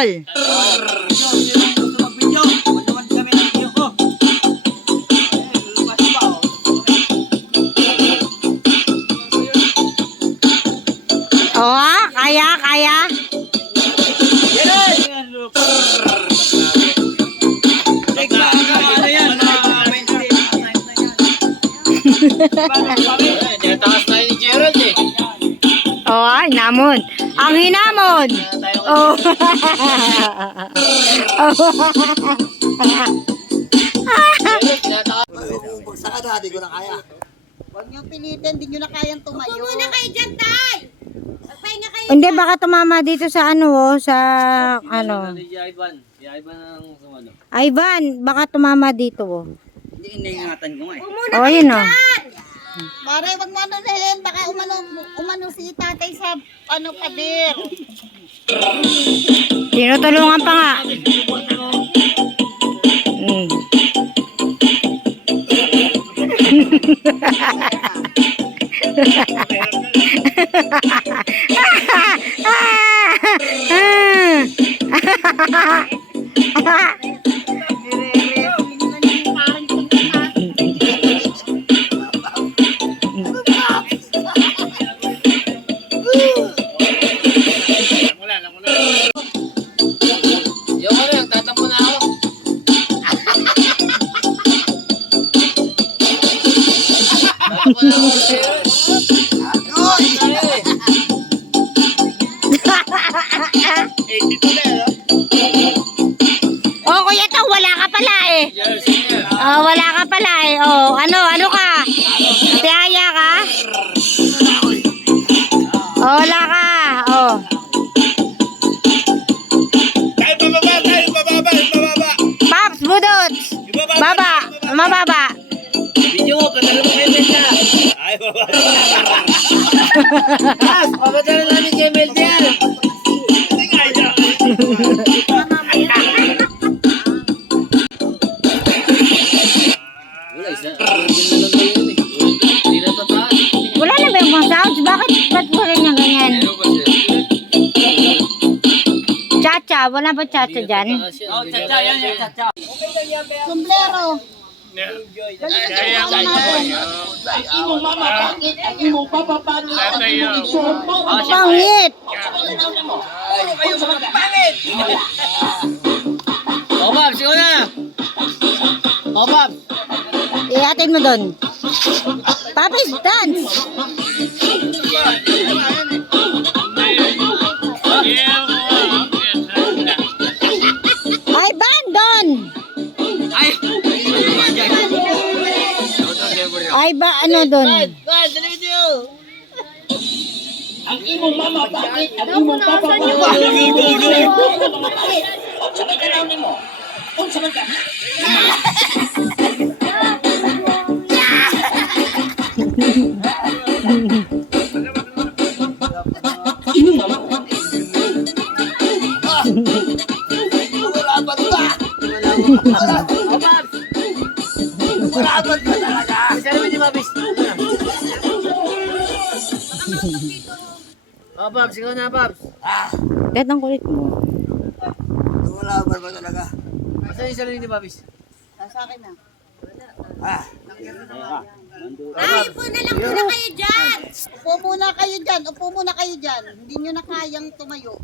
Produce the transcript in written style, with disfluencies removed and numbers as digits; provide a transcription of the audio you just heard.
idol. Kaya. Taas tayo ni Gerald eh. Namon. Ang hinamon. Oh. Saka dati ko na kaya. Huwag niyong pilitin, hindi niyo na kayang tumayo. Upo muna kayo dyan, tay! Magpahinga kayo. Hindi, baka tumama dito sa sa Si Ivan ang sumano. Ivan, baka tumama dito Hindi inaingatan ko nga eh. Upo muna kayo yun dyan! Pare, wag mo anuhin. Baka umano si tatay sa pader. Tinutulungan pa nga. Yung ano, tatampo na ako. Tatampo na ako. Oh, kuya to, wala ka pala eh. Wala ka pala eh. Ano ka? Tiyaya ka? Wala ka. Paps, budot. Mababa. Video mo, padala mo kay Melda. Ay, Mas, papadala namin kay Melda yan. Wala, isa. Hindi na tataas. Wala na ba yung mga sounds? Ba't wala niya ganyan? Chacha, wala ba chacha dyan? Oh, chacha, yan, chacha. Sombrero. Pangit! Oh, Babs, ikaw na. Oh, Babs. Ihatin mo doon. Papis, dance! Ay, bandon! Ay, ba, ano doon? God, dali video. Ang imong mama, bakit? Ang imong papa, Oh, Babs, ikaw na, Babs. Kahit ang kulit mo. Wala ba talaga? Saan yung sarili ni Babs? Sa akin na. Ay, upo na lang muna kayo dyan. Upo muna kayo dyan. Hindi nyo na kayang tumayo.